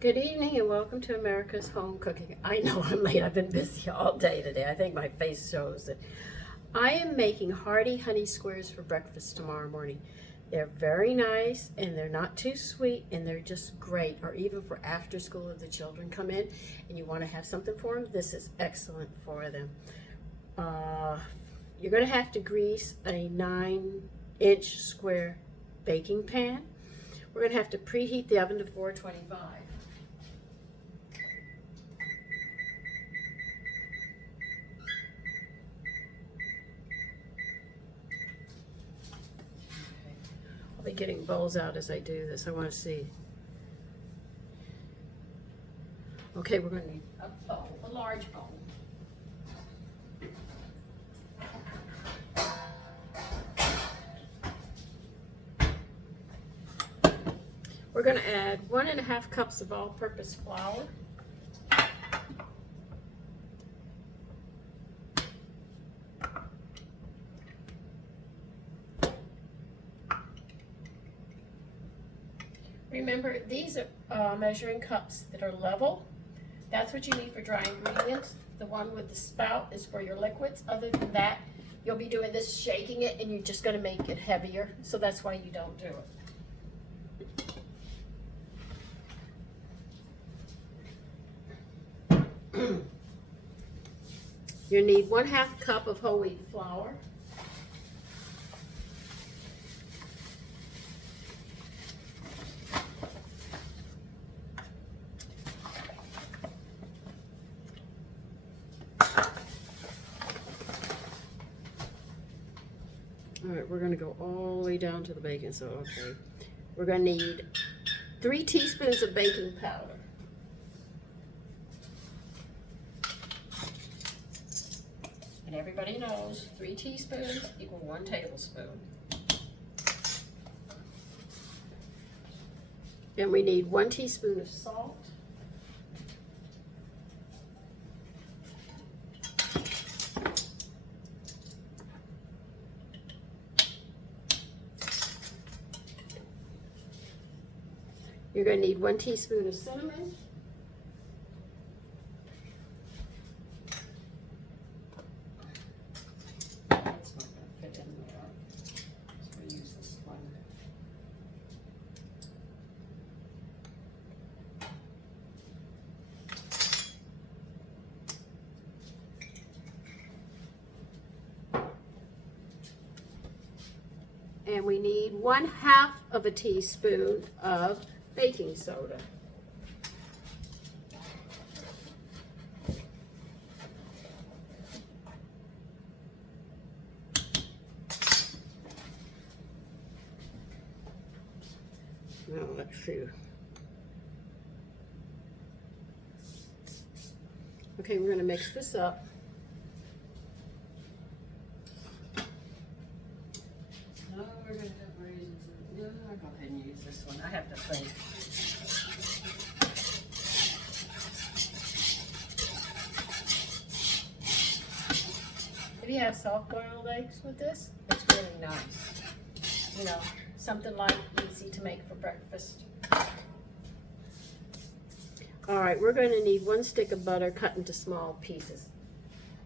Good evening and welcome to America's Home Cooking. I know I'm late. I've been busy all day today. I think my face shows it. I am making hearty honey squares for breakfast tomorrow morning. They're very nice and they're not too sweet and they're just great. Or even for after school if the children come in and you want to have something for them, this is excellent for them. You're going to have to grease a 9-inch square baking pan. We're going to have to preheat the oven to 425. I'll be getting bowls out as I do this. I want to see. Okay, we're going to need a bowl, a large bowl. We're going to add 1.5 cups of all-purpose flour. Remember, these are measuring cups that are level. That's what you need for dry ingredients. The one with the spout is for your liquids. Other than that, you'll be doing this, shaking it, and you're just going to make it heavier. So that's why you don't do it. You need 1/2 cup of whole wheat flour. All right, we're going to go all the way down to the baking soda. Okay, we're going to need 3 teaspoons of baking powder. And everybody knows 3 teaspoons equal 1 tablespoon. And we need 1 teaspoon of salt. You're going to need 1 teaspoon of cinnamon. That's not going to fit in there, so we'll use this one. And we need 1/2 of a teaspoon of baking soda. Now let's see. Okay, we're going to mix this up. No, we're going to have raisins. No, I'll go ahead and use this one. I have to think. If you have soft-boiled eggs with this, it's really nice. You know, something light, easy to make for breakfast. All right, we're going to need 1 stick of butter cut into small pieces.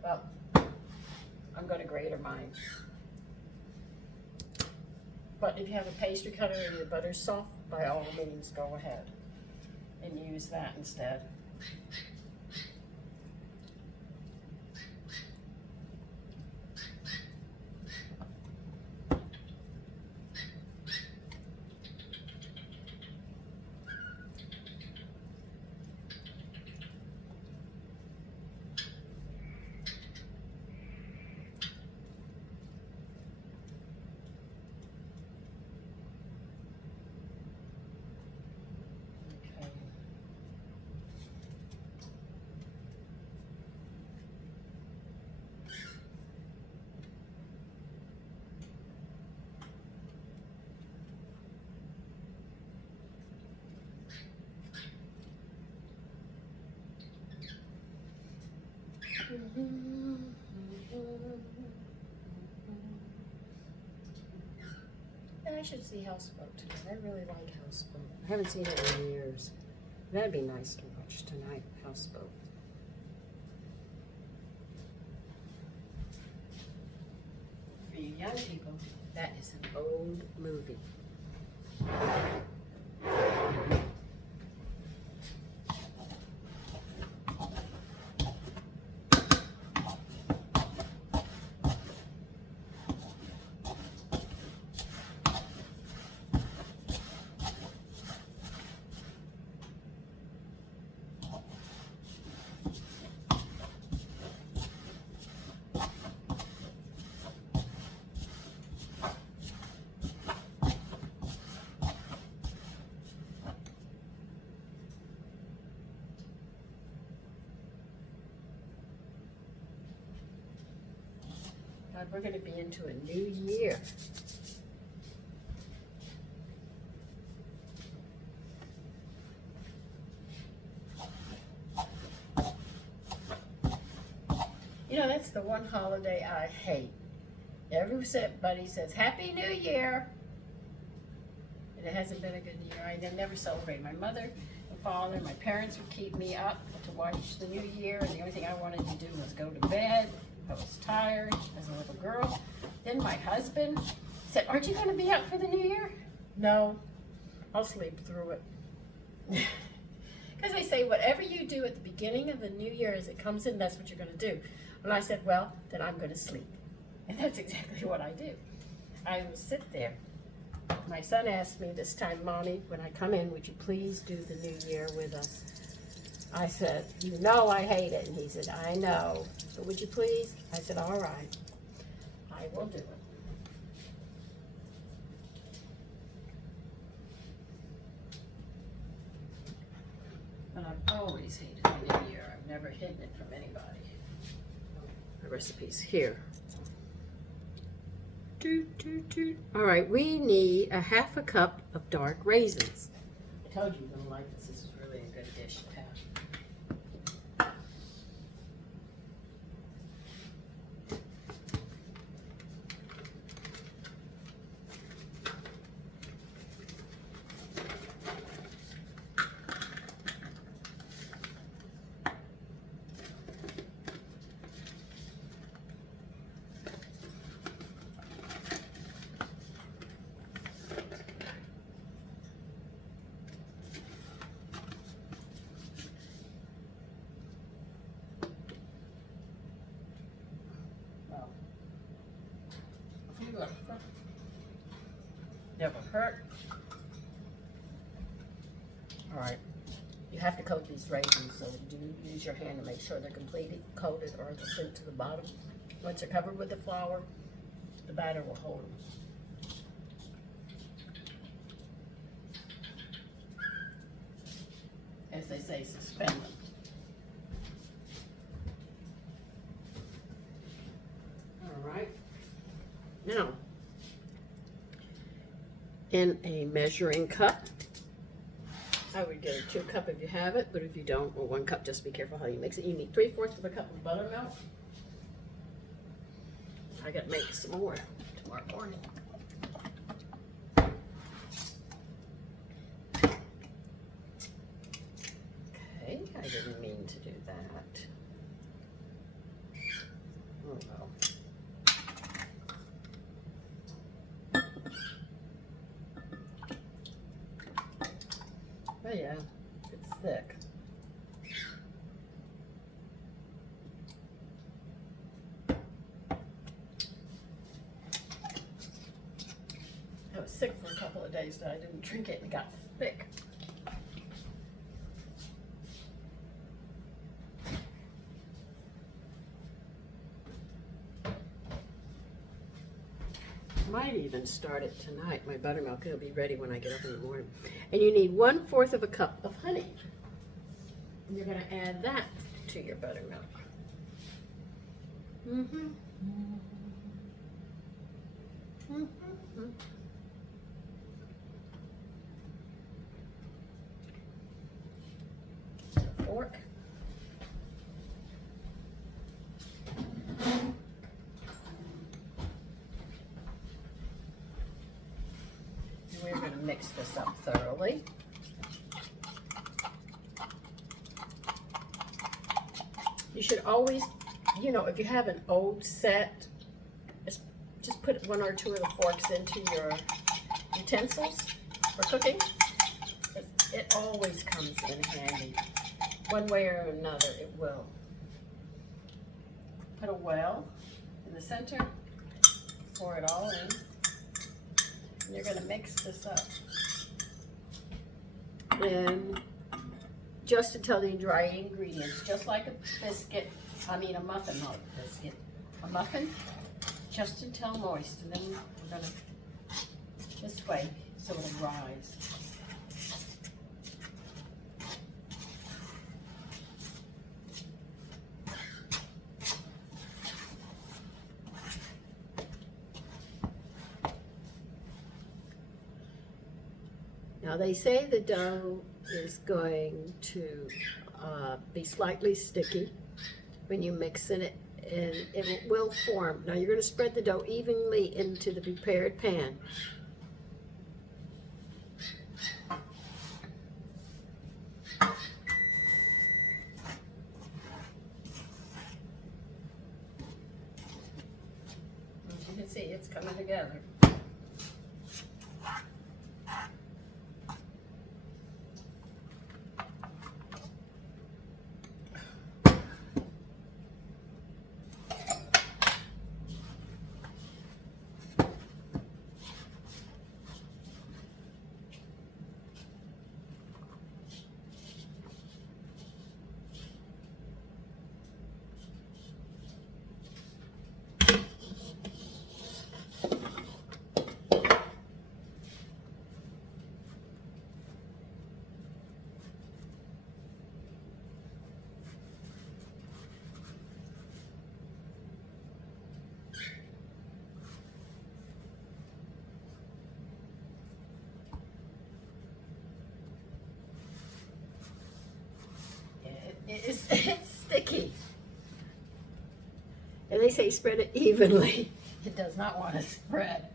Well, I'm going to grate mine. But if you have a pastry cutter and your butter's soft, by all means, go ahead and use that instead. And I should see Houseboat today. I really like Houseboat. I haven't seen it in years. That'd be nice to watch tonight, Houseboat. For you young people, that is an old movie. God, we're going to be into a new year. You know, that's the one holiday I hate. Everybody says, Happy New Year. And it hasn't been a good year. I never celebrate. My mother and father, my parents would keep me up to watch the New Year, and the only thing I wanted to do was go to bed. I was tired as a little girl. Then my husband said, Aren't you going to be up for the New Year? No, I'll sleep through it. Because they say whatever you do at the beginning of the New Year as it comes in, that's what you're going to do. And I said, well, then I'm going to sleep. And that's exactly what I do. I will sit there. My son asked me this time, Mommy, when I come in, would you please do the New Year with us? I said, you know I hate it. And he said, I know, but would you please? I said, all right, I will do it. But I've always hated the New Year. I've never hidden it from anybody. The recipe's here. All right, we need a half a cup of dark raisins. I told you you're gonna like this. This is really a good dish to have. Never hurt. All right, you have to coat these raisins, so do use your hand to make sure they're completely coated or they'll sink to the bottom. Once they're covered with the flour, the batter will hold them. As they say, suspend them. All right. Now, in a measuring cup, I would get a 2 cup if you have it, but if you don't, or 1 cup, just be careful how you mix it. You need 3/4 of a cup of buttermilk. I gotta make some more tomorrow morning. Okay, I didn't mean to do that. Oh well. Oh yeah, it's thick. I was sick for a couple of days, but I didn't drink it and it got thick. Might even start it tonight. My buttermilk will be ready when I get up in the morning. And you need 1/4 of a cup of honey. And you're going to add that to your buttermilk. A fork. We're going to mix this up thoroughly. should always, you know, if you have an old set, just put one or two of the forks into your utensils for cooking. It always comes in handy. One way or another, it will. Put a well in the center, pour it all in, and you're going to mix this up. And just until the dry ingredients, just like a biscuit, a muffin, not a biscuit, a muffin, just until moist, and then we're going to, this way, so it'll rise. Now they say the dough is going to be slightly sticky when you mix it, and it will form. Now you're going to spread the dough evenly into the prepared pan. As you can see, it's coming together. It's sticky. And they say spread it evenly. It does not want to spread.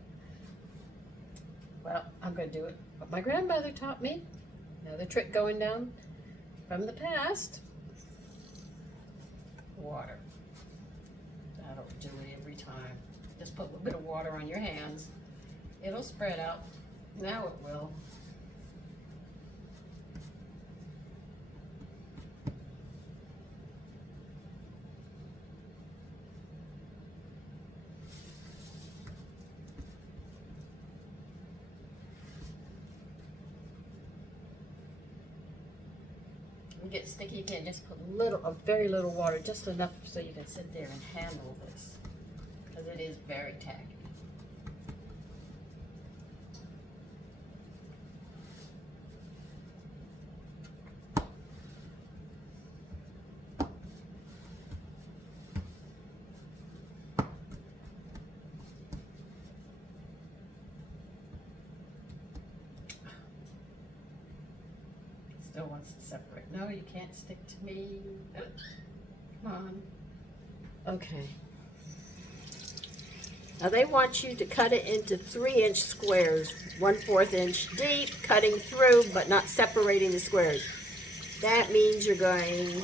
Well, I'm going to do it. But my grandmother taught me. Another trick going down from the past. Water. That'll do it every time. Just put a little bit of water on your hands. It'll spread out. Now it will. Get sticky again, just put a very little water, just enough so you can sit there and handle this, because it is very tacky. Still wants to separate. No, you can't stick to me. Come on. Okay. Now they want you to cut it into 3-inch squares, 1/4 inch deep, cutting through but not separating the squares. That means you're going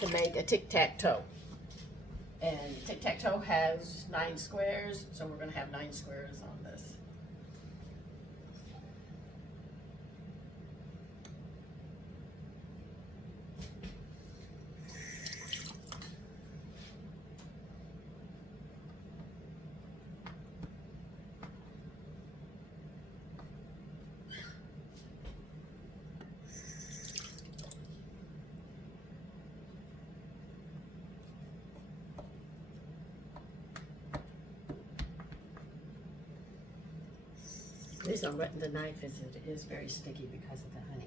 to make a tic-tac-toe. And tic-tac-toe has 9 squares, so we're going to have 9 squares on this. The reason I'm wetting the knife is it is very sticky because of the honey.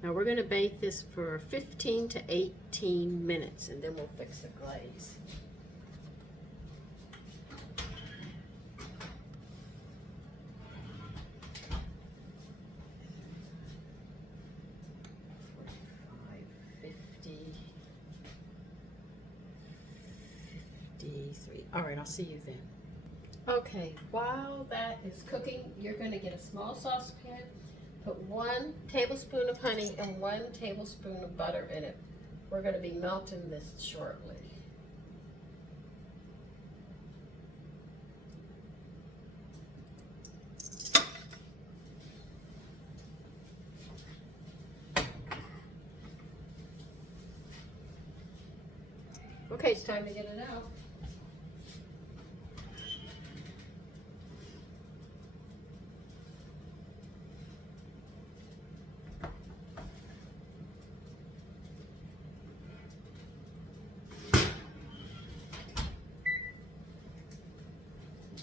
Now we're going to bake this for 15 to 18 minutes and then we'll fix the glaze. 23. All right, I'll see you then. Okay, while that is cooking, you're going to get a small saucepan, put 1 tablespoon of honey and 1 tablespoon of butter in it. We're going to be melting this shortly. Okay, it's time to get it out.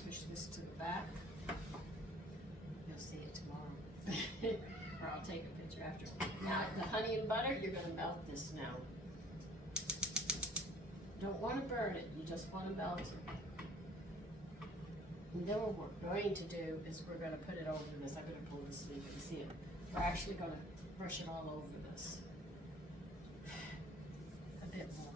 Push this to the back. You'll see it tomorrow. Or I'll take a picture after. Now, the honey and butter, you're going to melt this now. Don't want to burn it, you just want to melt it. And then what we're going to do is we're going to put it over this. I'm going to pull this so you can see it. We're actually going to brush it all over this. A bit more.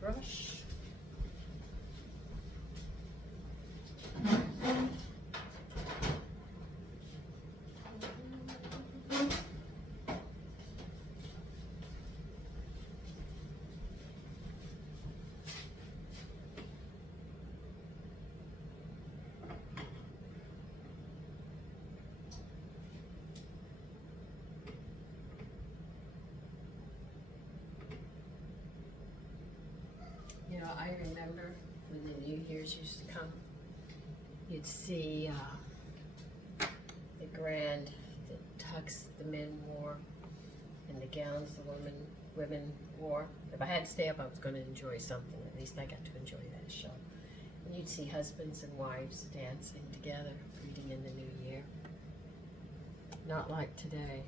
Brush. You know, I remember when the New Year's used to come, you'd see the grand, the tux the men wore, and the gowns the women wore. If I had to stay up, I was going to enjoy something. At least I got to enjoy that show. And you'd see husbands and wives dancing together, greeting in the new year. Not like today.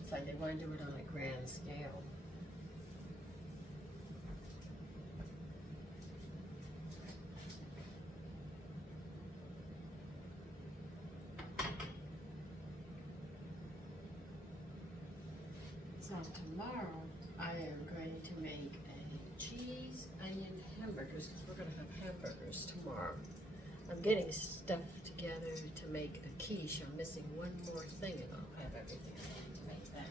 It's like they want to do it on a grand scale. So tomorrow I am going to make a cheese onion hamburgers because we're going to have hamburgers tomorrow. I'm getting stuff together to make a quiche. I'm missing one more thing and I'll have everything I need to make that.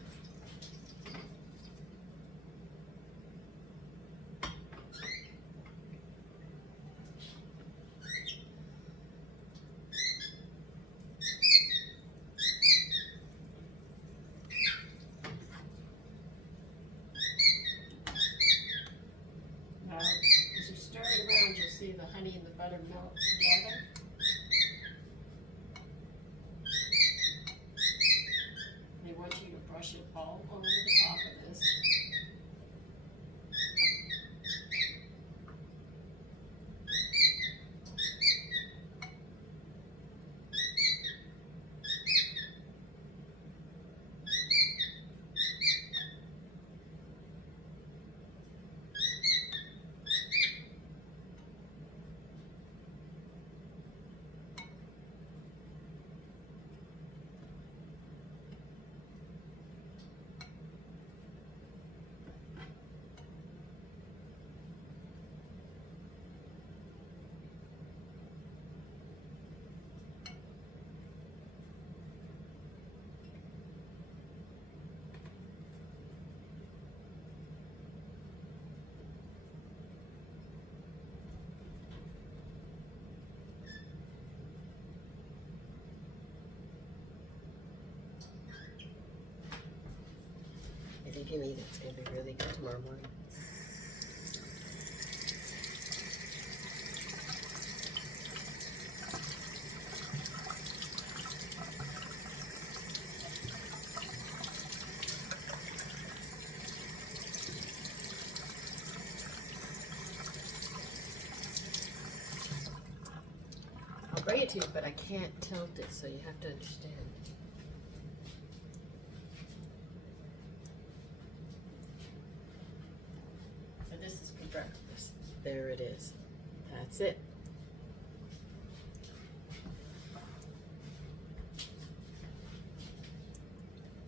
As you stir it around, you'll see the honey and the butter melt together. They want you to brush it all over the top of this. If you give me that, it's going to be really good tomorrow morning. I'll bring it to you, but I can't tilt it, so you have to understand. And this is for breakfast. There it is. That's it.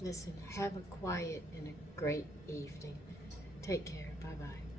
Listen, have a quiet and a great evening. Take care. Bye-bye.